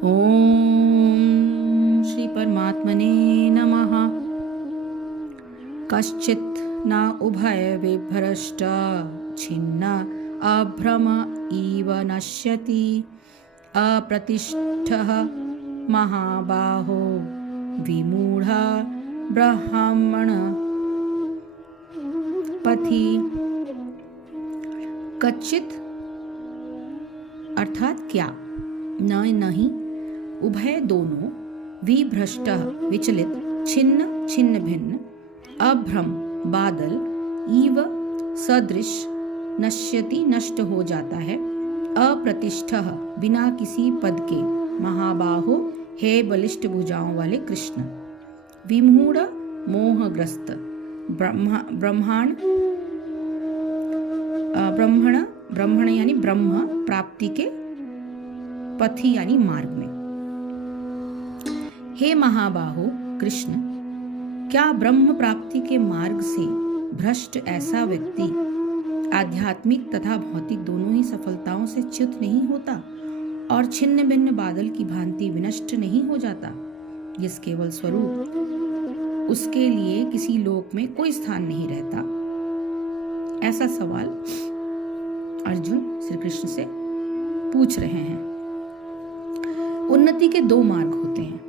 ओम श्री परमात्मने नमः। कश्चित् न उभय विभ्रष्ट छिन्न अभ्रम इव नश्यति अप्रतिष्ठः महाबाहो विमूढ़ ब्राह्मण पथि। कच्चित अर्थात क्या, न नहीं, उभय दोनों, विभ्रष्ट विचलित, छिन्न छिन्न भिन्न, अभ्रम बादल, इव सदृश, नश्यति नष्ट हो जाता है, अप्रतिष्ठः बिना किसी पद के, महाबाहो हे बलिष्ठ भुजाओं वाले कृष्ण, विमूढ़ मोहग्रस्त, ब्रह्मण यानी ब्रह्म प्राप्ति के पथि यानी मार्ग में। हे महाबाहो कृष्ण, क्या ब्रह्म प्राप्ति के मार्ग से भ्रष्ट ऐसा व्यक्ति आध्यात्मिक तथा भौतिक दोनों ही सफलताओं से च्युत नहीं होता और छिन्न भिन्न बादल की भांति विनष्ट नहीं हो जाता, जिस केवल स्वरूप उसके लिए किसी लोक में कोई स्थान नहीं रहता? ऐसा सवाल अर्जुन श्री कृष्ण से पूछ रहे हैं। उन्नति के दो मार्ग होते हैं।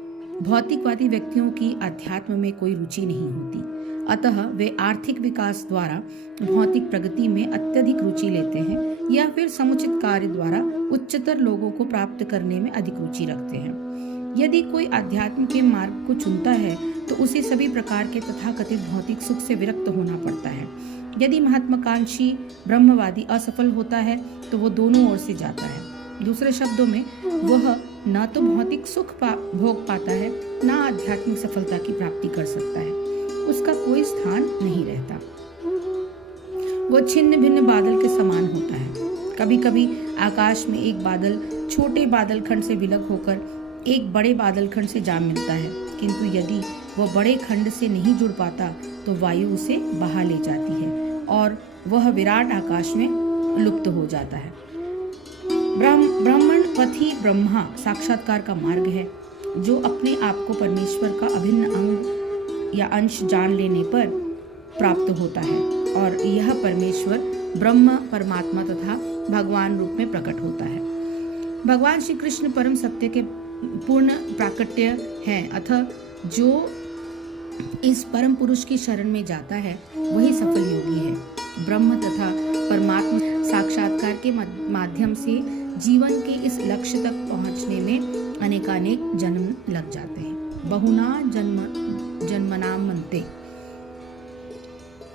भौतिकवादी व्यक्तियों की अध्यात्म में कोई रुचि नहीं होती, अतः वे आर्थिक विकास द्वारा भौतिक प्रगति में अत्यधिक रुचि लेते हैं या फिर समुचित कार्य द्वारा उच्चतर लोगों को प्राप्त करने में अधिक रुचि रखते हैं। यदि कोई अध्यात्म के मार्ग को चुनता है तो उसे सभी प्रकार के तथाकथित भौतिक सुख से विरक्त होना पड़ता है। यदि महात्माकांक्षी ब्रह्मवादी असफल होता है तो वो दोनों ओर से जाता है। दूसरे शब्दों में, वह न तो भौतिक सुख भोग पाता है, न आध्यात्मिक सफलता की प्राप्ति कर सकता है। उसका कोई स्थान नहीं रहता। वह छिन्न भिन्न बादल के समान होता है। कभी कभी आकाश में एक बादल छोटे बादल खंड से विलग होकर एक बड़े बादल खंड से जा मिलता है, किंतु यदि वह बड़े खंड से नहीं जुड़ पाता तो वायु उसे बहा ले जाती है और वह विराट आकाश में लुप्त हो जाता है। ब्राह्मण पथि ब्रह्मा साक्षात्कार का मार्ग है, जो अपने आप को परमेश्वर का अभिन्न अंग या अंश जान लेने पर प्राप्त होता है और यह परमेश्वर ब्रह्म परमात्मा तथा भगवान रूप में प्रकट होता है। भगवान श्री कृष्ण परम सत्य के पूर्ण प्राकट्य हैं, अतः जो इस परम पुरुष की शरण में जाता है वही सफल योगी है। ब्रह्म तथा परमात्मा साक्षात्कार के माध्यम से जीवन के इस लक्ष्य तक पहुंचने में अनेकानेक जन्म लग जाते हैं। बहुना जन्मनाम मनते।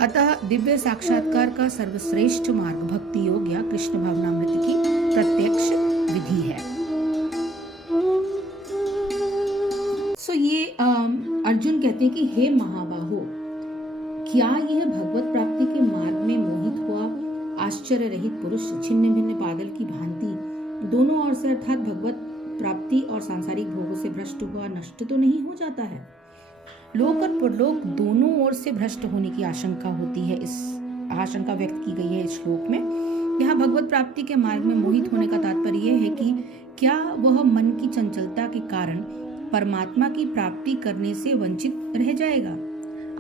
अतः दिव्य साक्षात्कार का सर्वश्रेष्ठ मार्ग भक्ति योग या कृष्ण भावनामृत की प्रत्यक्ष विधि है। ये अर्जुन कहते हैं कि हे महाबाहो, क्या यह भगवत प्राप्ति के मार्ग में मोहित हुआ आश्चर्य रहित पुरुष छिन्न भिन्न बादल की भांति दोनों ओर से अर्थात भगवत प्राप्ति और सांसारिक भोगों से भ्रष्ट हुआ नष्ट तो नहीं हो जाता है? लोक और परलोक दोनों ओर से भ्रष्ट होने की आशंका होती है। इस आशंका व्यक्त की गई है इस श्लोक में। यहाँ भगवत प्राप्ति के मार्ग में मोहित होने का तात्पर्य यह है कि क्या वह मन की चंचलता के कारण परमात्मा की प्राप्ति करने से वंचित रह जाएगा?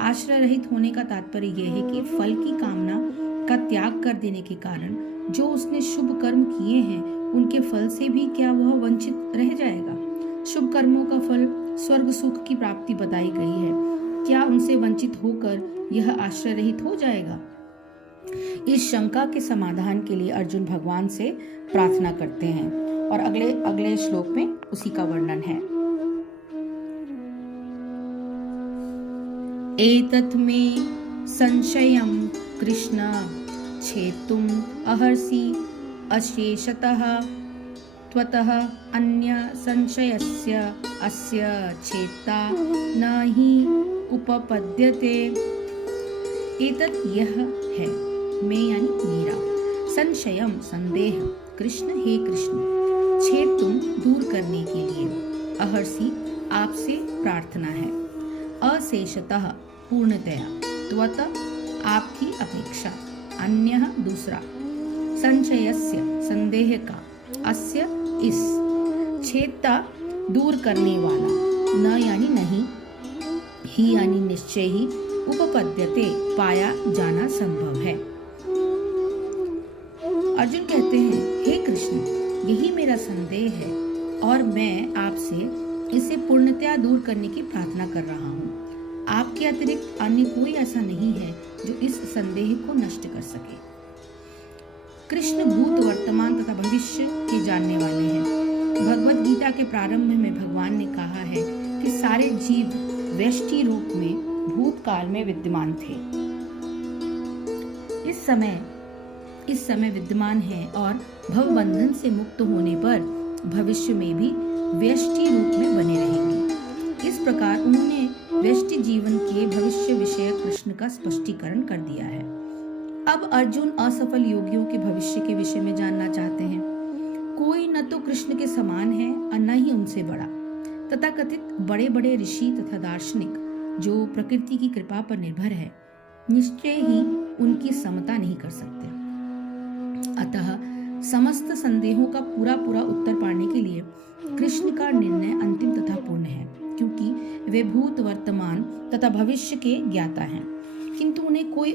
आश्रय रहित होने का तात्पर्य यह है कि फल की कामना का त्याग कर देने के कारण जो उसने शुभ कर्म किए हैं उनके फल से भी क्या वह वंचित रह जाएगा? शुभ कर्मों का फल स्वर्ग सुख की प्राप्ति बताई गई है, क्या उनसे वंचित होकर यह आश्रय रहित हो जाएगा? इस शंका के समाधान के लिए अर्जुन भगवान से प्रार्थना करते हैं और अगले श्लोक में उसी का वर्णन है। एतत् मे संशयं कृष्ण छेतुम् अर्हसि अशेषतः त्वतः अन्य संशयस्य अस्य छेत्ता न हि उपपद्यते। एतत् यह है, मैं यानी मेरा, संशयम संदेह, कृष्ण हे कृष्ण, छेतुम दूर करने के लिए, अर्हसि आपसे प्रार्थना है, अशेषतः पूर्णतया, त्वत आपकी अपेक्षा, अन्य दूसरा, संशयस्य संदेह का, अस्य इस, छेत्ता दूर करने वाला, न यानी नहीं, ही यानी निश्चय ही, उपपद्यते पाया जाना संभव है। अर्जुन कहते हैं, हे कृष्ण, यही मेरा संदेह है और मैं आपसे इसे पूर्णतया दूर करने की प्रार्थना कर रहा हूँ। आपके अतिरिक्त अन्य कोई ऐसा नहीं है जो इस संदेह को नष्ट कर सके। कृष्ण भूत, वर्तमान तथा भविष्य के जानने वाले हैं। भगवत गीता के प्रारंभ में भगवान ने कहा है कि सारे जीव व्यष्टि रूप में भूतकाल में विद्यमान थे, इस समय विद्यमान है और भवबंधन से मुक्त होने पर भविष्य में भी व्यष्टि रूप में बने रहेंगे। इस प्रकार उन्होंने व्यष्टि जीवन के भविष्य विषय कृष्ण का स्पष्टीकरण कर दिया है। अब अर्जुन असफल योगियों के भविष्य के विषय में जानना चाहते हैं। कोई न तो कृष्ण के समान है और न ही उनसे बड़ा। तथाकथित बड़े बड़े ऋषि तथा दार्शनिक जो प्रकृति की कृपा पर निर्भर है, निश्चय ही उनकी समता नहीं कर सकते। अतः समस्त संदेहों का पूरा उत्तर पाने के लिए कृष्ण का निर्णय अंतिम तथा पूर्ण है, क्योंकि वे भूत, वर्तमान तथा भविष्य के ज्ञाता हैं, किंतु उन्हें कोई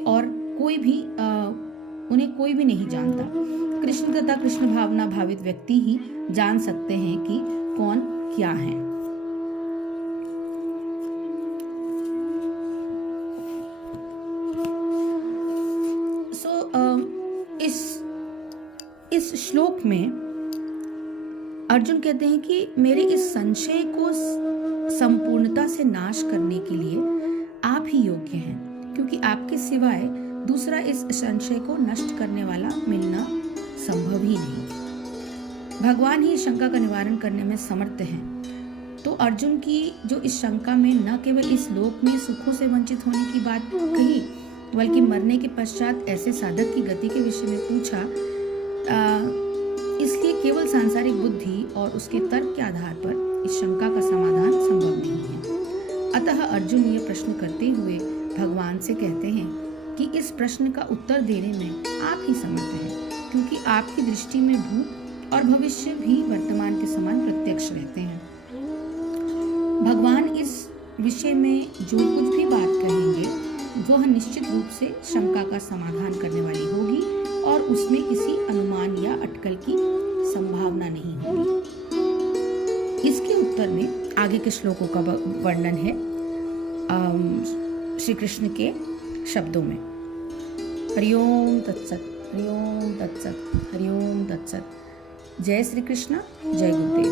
भी नहीं जानता। कृष्ण तथा कृष्ण भावना भावित व्यक्ति ही जान सकते हैं कि कौन क्या है। इस श्लोक में अर्जुन कहते हैं कि मेरे इस संशय को संपूर्णता से नाश करने के लिए आप ही योग्य हैं, क्योंकि आपके सिवाय दूसरा इस संशय को नष्ट करने वाला मिलना संभव ही नहीं। भगवान ही शंका का निवारण करने में समर्थ हैं। तो अर्जुन की जो इस शंका में न केवल इस लोक में सुखों से वंचित होने की बात कही, बल्कि मरने के पश्चात ऐसे साधक की गति के विषय में पूछा, इसलिए केवल सांसारिक बुद्धि और उसके तर्क के आधार पर इस शंका का समाधान संभव नहीं है। अतः अर्जुन यह प्रश्न करते हुए भगवान से कहते हैं कि इस प्रश्न का उत्तर देने में आप ही समर्थ हैं, क्योंकि आपकी दृष्टि में भूत और भविष्य भी वर्तमान के समान प्रत्यक्ष रहते हैं। भगवान इस विषय में जो कुछ भी बात कहेंगे वह निश्चित रूप से शंका का समाधान करने वाली होगी और उसमें किसी अनुमान या अटकल की संभावना नहीं होगी। इसके उत्तर में आगे के श्लोकों का वर्णन है श्री कृष्ण के शब्दों में। हरिओम तत्सत, हरिओम तत्सत, हरिओम तत्सत। जय श्री कृष्ण, जय गुरुदेव।